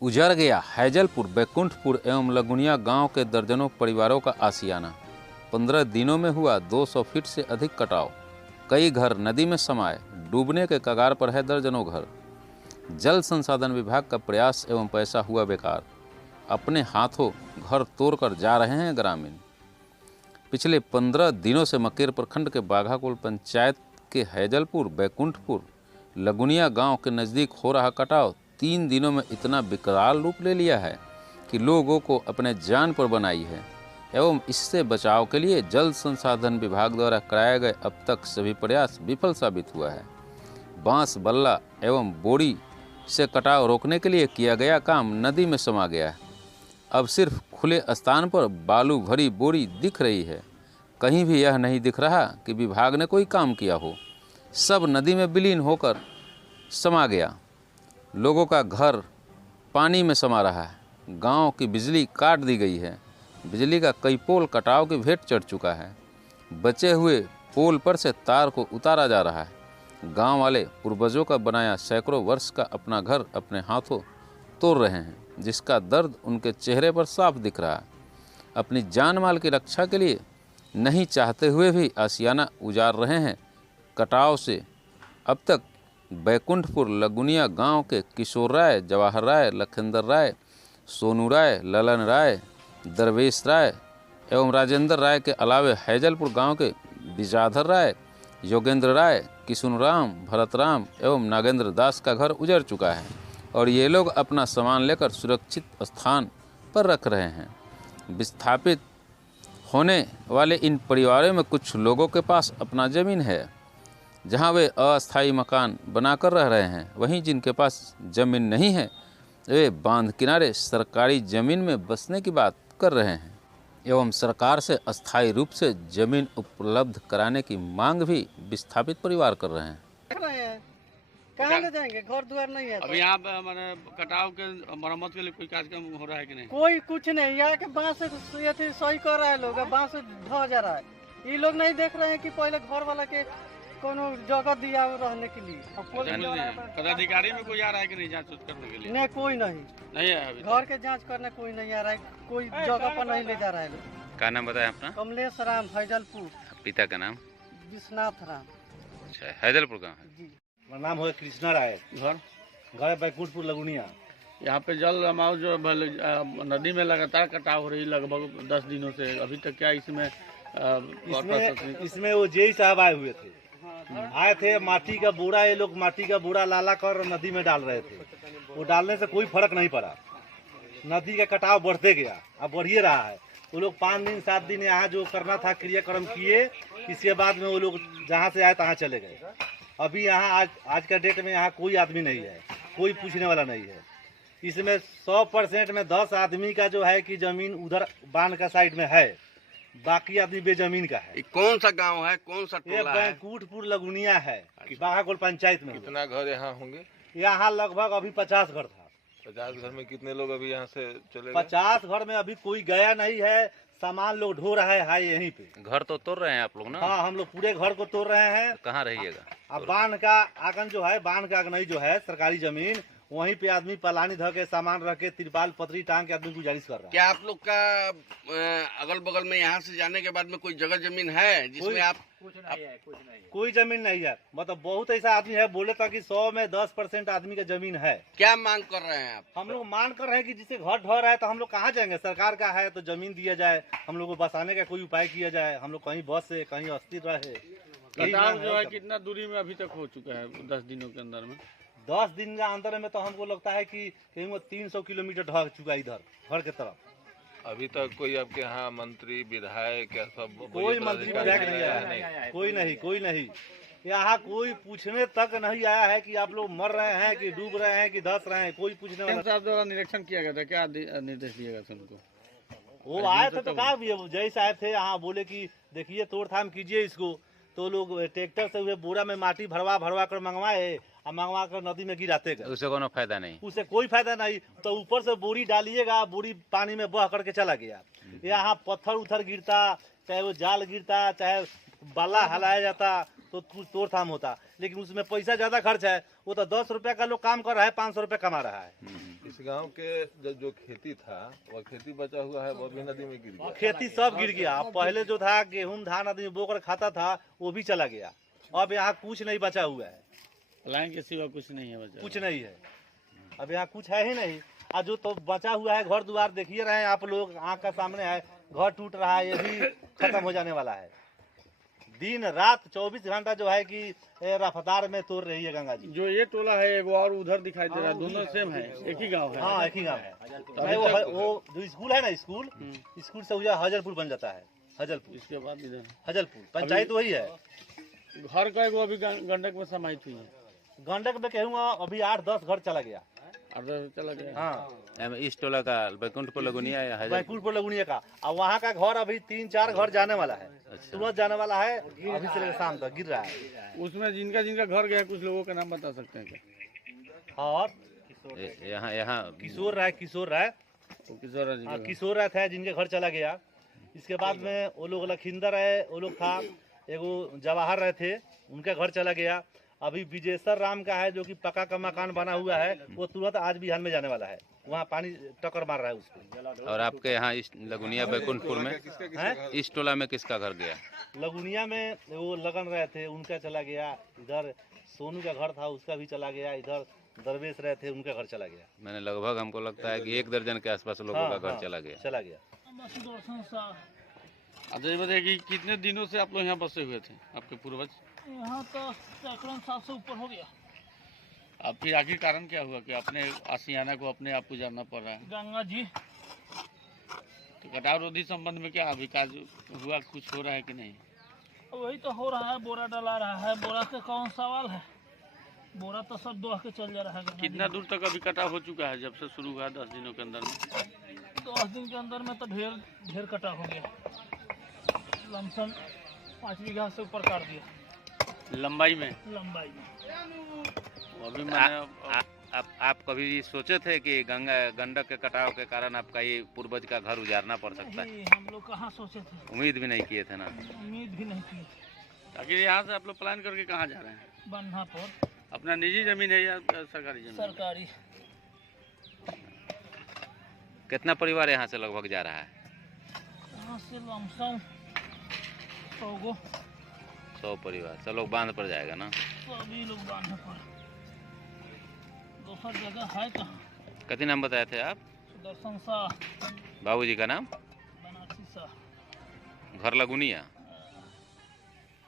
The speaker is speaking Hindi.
उजड़ गया हैजलपुर, बैकुंठपुर एवं लगुनिया गांव के दर्जनों परिवारों का आशियाना। 15 दिनों में हुआ 200 फीट से अधिक कटाव। कई घर नदी में समाये, डूबने के कगार पर है दर्जनों घर। जल संसाधन विभाग का प्रयास एवं पैसा हुआ बेकार। अपने हाथों घर तोड़कर जा रहे हैं ग्रामीण। पिछले 15 दिनों से मकेर प्रखंड के बाघाकोल पंचायत के हैजलपुर, बैकुंठपुर, लगुनिया गांव के नज़दीक हो रहा कटाव 3 दिनों में इतना विकराल रूप ले लिया है कि लोगों को अपने जान पर बनाई है एवं इससे बचाव के लिए जल संसाधन विभाग द्वारा कराए गए अब तक सभी प्रयास विफल साबित हुआ है। बांस, बल्ला एवं बोरी से कटाव रोकने के लिए किया गया काम नदी में समा गया है। अब सिर्फ खुले स्थान पर बालू भरी बोरी दिख रही है। कहीं भी यह नहीं दिख रहा कि विभाग ने कोई काम किया हो। सब नदी में विलीन होकर समा गया। लोगों का घर पानी में समा रहा है। गांव की बिजली काट दी गई है। बिजली का कई पोल कटाव की भेंट चढ़ चुका है। बचे हुए पोल पर से तार को उतारा जा रहा है। गांव वाले पूर्वजों का बनाया सैकड़ों वर्ष का अपना घर अपने हाथों तोड़ रहे हैं, जिसका दर्द उनके चेहरे पर साफ दिख रहा है। अपनी जान माल की रक्षा के लिए नहीं चाहते हुए भी आशियाना उजाड़ रहे हैं। कटाव से अब तक बैकुंठपुर, लगुनिया गांव के किशोर राय, जवाहर राय, लखेंद्र राय, सोनू राय, ललन राय, दरवेश राय एवं राजेंद्र राय के अलावे हैजलपुर गांव के विजाधर राय, योगेंद्र राय, किशुनराम, भरतराम एवं नागेंद्र दास का घर उजड़ चुका है और ये लोग अपना सामान लेकर सुरक्षित स्थान पर रख रहे हैं। विस्थापित होने वाले इन परिवारों में कुछ लोगों के पास अपना ज़मीन है, जहां वे अस्थायी मकान बनाकर रह रहे हैं। वहीं जिनके पास ज़मीन नहीं है, वे बांध किनारे सरकारी ज़मीन में बसने की बात कर रहे हैं एवं सरकार से अस्थायी रूप से ज़मीन उपलब्ध कराने की मांग भी विस्थापित परिवार कर रहे हैं। कहाँ ले जाएंगे? घर द्वार नहीं है। अभी यहाँ पे मैंने कटाव के मरम्मत के लिए कोई कार्यक्रम हो रहा है कि नहीं? कोई कुछ नहीं, यहाँ के बांस ये सही कर रहा है, लोग बांस ढह जा रहा है। ये लोग नहीं देख रहे हैं कि पहले घर वाला के कोनो जगह दिया रहने के लिए। पदाधिकारी में कोई आ रहा है कि नहीं जांच करने के लिए? नहीं, कोई नहीं है अभी घर के जांच करने कोई नहीं आ रहा है। कोई जगह पर नहीं ले जा रहा है लोग। क्या नाम बताया अपना? कमलेश राम, हैजलपुर। पिता का नाम? विश्वनाथ राम। अच्छा, हैजलपुर का है जी। मेरा नाम है कृष्णा राय। घर बैकुंठपुर, लगुनिया। यहाँ पे जल जमाव जो नदी में लगातार कटाव हो रही लगभग 10 दिनों से। अभी तक क्या इसमें इसमें वो जेई साहब आए हुए थे। आए थे, माटी का बोरा, ये लोग माटी का बोरा लाला कर नदी में डाल रहे थे। वो डालने से कोई फर्क नहीं पड़ा। नदी का कटाव बढ़ते गया, अब बढ़िए रहा है। वो लोग 5 दिन 7 दिन यहाँ जो करना था क्रियाक्रम किए, इसके बाद में वो लोग जहाँ से आए तहाँ चले गए। अभी यहाँ आज का डेट में यहाँ कोई आदमी नहीं है, कोई पूछने वाला नहीं है। इसमें 100% में 10 आदमी का जो है कि जमीन उधर बांध का साइड में है, बाकी आदमी बेजमीन का है। कौन सा गांव है, कौन सा टोला है? बैकुंठपुर, लगुनिया है, बाघाकोल पंचायत में। कितना घर यहाँ होंगे? यहाँ लगभग अभी 50 घर था। 50 घर में कितने लोग अभी यहाँ से चले गए? 50 घर में अभी कोई गया नहीं है। सामान लोग ढो रहा है यहीं पे। घर तो तोड़ रहे हैं आप लोग ना? हाँ, हम लोग पूरे घर को तोड़ रहे हैं। कहाँ रहिएगा? अब बांध का आंगन जो है, बांध का आंगन जो है सरकारी जमीन, वहीं पे आदमी पलानी धर के सामान रख के तिरपाल पतरी टांग के आदमी गुजारिश कर रहा है। क्या आप लोग का अगल बगल में यहाँ से जाने के बाद में कोई जगह जमीन है जिसमें आप? कुछ नहीं है। कोई जमीन नहीं है। मतलब बहुत ऐसा आदमी है, बोले था कि 100 में 10% आदमी का जमीन है। क्या मांग कर रहे हैं आप? हम लोग मांग कर रहे हैं कि जिसे घर ढह रहा है तो हम लोग कहाँ जाएंगे? सरकार का है तो जमीन दिया जाए, हम लोग को बसाने का कोई उपाय किया जाए, हम लोग कहीं बस से कहीं अस्थिर रहे। कटाव जो है कितना दूरी में अभी तक हो चुका है 10 दिनों के अंदर में? 10 दिन के अंदर में तो हमको लगता है कि कहीं 300 किलोमीटर ढह चुका है इधर घर के तरफ। अभी तक कोई आपके यहाँ मंत्री, विधायक क्या सब? कोई मंत्री विधायक नहीं आया, कोई नहीं। यहाँ कोई पूछने तक नहीं आया है कि आप लोग मर रहे हैं कि डूब रहे हैं कि धस रहे हैं, कोई पूछने वाला। साहब द्वारा निरीक्षण किया गया था, क्या निर्देश दिया गया था उनको? वो आए थे तो कहा जय साहब थे यहाँ, बोले कि देखिए तोड़थाम कीजिए इसको। तो लोग ट्रैक्टर से हुए बोरा में माटी भरवा कर मंगवाए और मंगवा कर नदी में गिराते गए। उससे कोनो फायदा नहीं? उससे कोई फायदा नहीं। तो ऊपर से बोरी डालिएगा, बोरी पानी में बह करके चला गया। यहाँ पत्थर उथर गिरता, चाहे वो जाल गिरता, चाहे बाला हलाया जाता, तो कुछ तोड़थाम होता, लेकिन उसमें पैसा ज्यादा खर्च है। वो तो 10 रुपया का लोग काम कर रहा है, 500 रुपया कमा रहा है। इस गांव के जो खेती था वह खेती बचा हुआ है, वह भी नदी में गिर गया। खेती सब गिर गया। अब पहले जो था गेहूं धान आदमी बोकर खाता था वो भी चला गया। अब यहाँ कुछ नहीं बचा हुआ है, पलायन के सिवा कुछ नहीं है बचा। कुछ नहीं है। अब यहाँ कुछ है ही नहीं। और जो तो बचा हुआ है घर द्वार देखिए रहे हैं आप लोग, आँख का सामने है, घर टूट रहा है, ये भी खत्म हो जाने वाला है। दिन रात 24 घंटा जो है कि रफ्तार में तोड़ रही है गंगा जी। जो ये टोला है एगो और उधर दिखाई दे रहा है, दोनों सेम है, एक ही गांव है। हाँ एक ही गाँव है। नहीं, वो जो स्कूल है ना, स्कूल से उधर हजलपुर बन जाता है। हजलपुर, इसके बाद इधर हजलपुर पंचायत वही है। घर का एगो अभी गंडक में समाहित हुई है, गंडक में कहूँगा अभी 8-10 घर चला गया। अर्धर चला गया। हाँ इस टोला का बैकुंठपुर लगुनिया या हजर बैकुंठपुर लगुनिया का। और वहाँ का घर अभी 3-4 घर जाने वाला है, तुरंत जाने वाला है। अभी से लेकर शाम तक गिर रहा है। उसमें जिनका जिनका घर गया कुछ लोगों का नाम बता सकते हैं क्या? और यहाँ किशोर राय तो किशोर जी हाँ, का किशोर राय था जिनके घर चला गया। इसके बाद में वो लोग लखिंदर है, वो लोग था, एगो जवाहर रहे थे, उनका घर चला गया। अभी विजेश्वर राम का है जो कि पक्का का मकान बना हुआ है, वो तुरंत आज बिहार में जाने वाला है। वहाँ पानी टक्कर मार रहा है उसको। और आपके यहाँ इस लगुनिया बैकुंठपुर में हैं? इस टोला में किसका घर गया? लगुनिया में वो लगन रहे थे, उनका चला गया। इधर सोनू का घर था, उसका भी चला गया। इधर दरवेश रहे थे, उनका घर चला गया। मैंने लगभग हमको लगता है कि 1 दर्जन के आसपास लोगों का घर चला गया। चला गया। अच्छा ये बताइए कि कितने दिनों से आप लोग यहाँ बसे हुए थे, आपके पूर्वज? यहाँ तो सैकड़ों साल से ऊपर हो गया। अब फिर आखिर कारण क्या हुआ कि अपने आशियाना को अपने आप गुजारना पड़ रहा है? गंगा जी तो कटाव रोधी संबंध में क्या विकास हुआ, कुछ हो रहा है कि नहीं? वही तो हो रहा है, बोरा डला रहा है। बोरा से कौन सवाल है, बोरा तो सब दोह के चल जा रहा है। गंगा कितना जी। दूर तक अभी कटाव हो चुका है जब से शुरू हुआ 10 दिनों के अंदर में? 10 दिन के अंदर में तो ढेर कटा हो गया। लमसम 5 बीघा से ऊपर काट दिया लंबाई में। लंबाई में। अभी मैंने आप कभी सोचे थे कि गंडक के कटाव के कारण आपका ये पूर्वज का घर उजाड़ना पड़ सकता है? नहीं, हम लोग कहाँ सोचे थे, उम्मीद भी नहीं किए थे ना। उम्मीद भी नहीं की थी। आखिर यहाँ से आप लोग प्लान करके कहाँ जा रहे हैं? बन्हापुर अपना निजी जमीन है या सरकारी जमीन? सरकारी। कितना परिवार यहाँ से लगभग जा रहा है? यहाँ से लमसम 100 परिवार। सब लोग बांध पर जाएगा ना? सभी लोग बांधे पर। दूसर जगह है कहाँ? कितने नाम बताए थे आप? सुदर्शन शाह, बाबूजी का नाम? बनारसी शाह। घर लगुनिया।